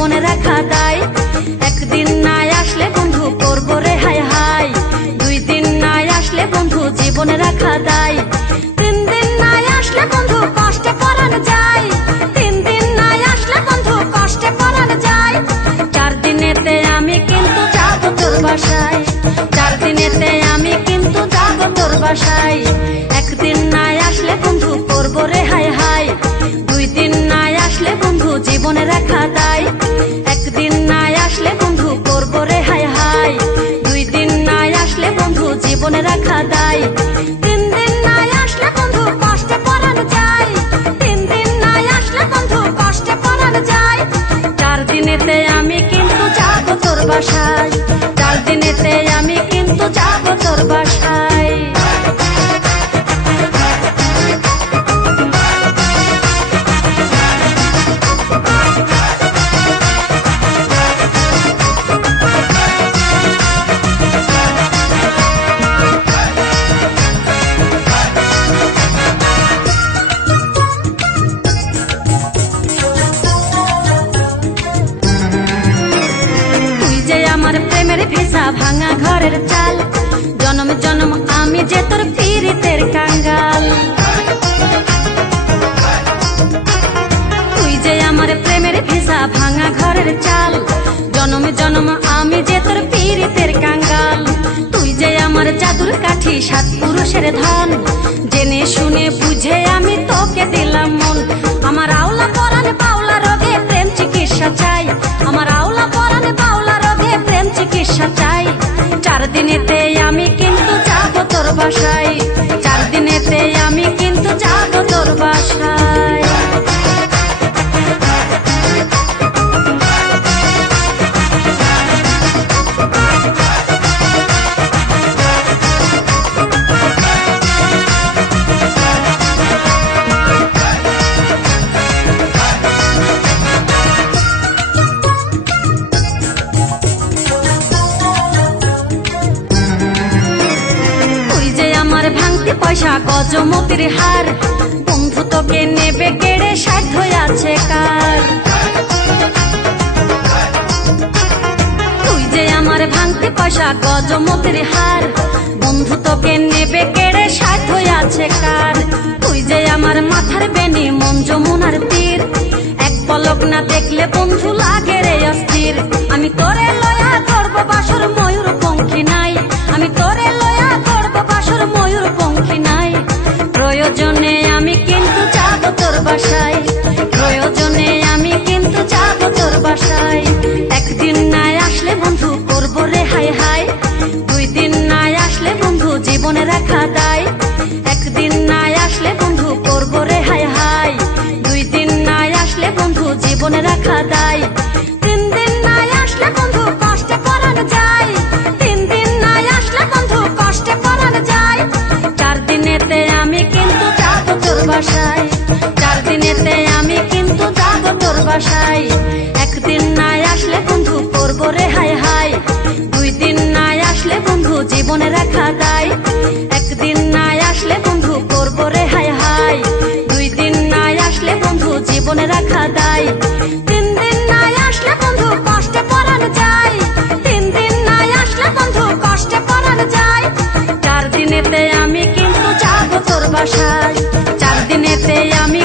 জীবনে রাখা দায়। একদিন না আসলে বন্ধু করবো রে হাই হাই, 2 দিন না আসলে বন্ধু জীবনে রাখা দায়। 3 দিন না আসলে বন্ধু কষ্টে পরাণ যায়, 3 দিন না আসলে বন্ধু কষ্টে পরাণ যায়। 4 দিনেতে আমি কিন্তু যাবো তোর বাসায়, 4 দিনেতে আমি কিন্তু যাবো তোর বাসায়। একদিন না আসলে বন্ধু করবো রে হাই হাই, 2 দিন না আসলে বন্ধু জীবনে রাখা দায়। একদিন না আসলে বন্ধু করবো রে হাই হাই, 2 দিন না আসলে বন্ধু জীবনে রাখা দায়। 3 দিন না আসলে বন্ধু কষ্টে পরাণ যায়, 3 দিন না আসলে বন্ধু কষ্টে পরাণ যায়। 4 দিনেতে আমি কিন্তু যাবো তোর বাসায়, 4 দিনেতে আমি কিন্তু যাবো তোর বাসায়। আমার প্রেমের ভিসা ভাঙা ঘরের চাল, জনম জনম আমি যে তোর পীড়িতের কাঙ্গাল। তুই যে আমার প্রেমের ভিসা ভাঙা ঘরের চাল, জনম জনম আমি যে তোর পীড়িতের কাঙ্গাল। তুই যে আমার জাদুর কাঠি 7 পুরুষের ধন, জেনে শুনে বুঝে আমি তোকে দিলাম মন। আমার আওলা পরাণ পাওলা রোগে প্রেম চিকিৎসা চাই, আমার আওলা পরাণ পাওলা রোগে প্রেম চিকিৎসা চাই। 4 দিনেতে আমি কিন্তু যাবো তোর বাসায়, 4 দিনেতে আমি কিন্তু যাবো তোর বাসায়। ভাঙতি পয়সা গজমতির হার, বন্ধু তোকে নেবে কেড়ে সাধ্য আছে কার। তুই যে আমার ভাঙতি পয়সা গজমতির হার, বন্ধু তোকে নেবে কেড়ে সাধ্য আছে কার। তুই যে আমার মাথার বেনি মন যমুনার তীর, এক পলক না দেখলে বন্ধু লাগে রে অস্থির। আমি তোরে লয়া করবো বাসর ময়ূর পঙ্খী নাই, আমি তোরে লয়া করবো বাসর ময়ূর পঙ্খী নাই। প্রয়োজনে আমি কিন্তু যাবো তোর বাসায়, প্রয়োজনে আমি কিন্তু যাবো তোর বাসায়। একদিন না আসলে বন্ধু করবো রে হাই হাই, 2 দিন না আসলে বন্ধু জীবনে রাখা দায়। একদিন না আসলে বন্ধু করবো রে হাই হাই, 2 দিন না আসলে বন্ধু জীবনে রাখা দায়। 3 দিন না আসলে বন্ধু কষ্টে পরাণ যায়, 3 দিন না আসলে বন্ধু কষ্টে পরাণ যায়। 4 দিনেতে আমি কিন্তু যাবো তোর বাসায়, 4 দিনেতে আমি কিন্তু যাবো তোর বাসায়। একদিন না আসলে বন্ধু করবো রে হাই হাই, 2 দিন না আসলে বন্ধু জীবনে রাখা দায়। একদিন না আসলে বন্ধু করবো রে হাই হাই, 2 দিন না আসলে বন্ধু জীবনে রাখা দায়। 3 দিন না আসলে বন্ধু কষ্টে পরাণ যায়, 3 দিন না আসলে বন্ধু কষ্টে পরাণ যায়। 4 দিনেতে আমি কিন্তু যাবো তোর বাসায়, 4 দিনেতে আমি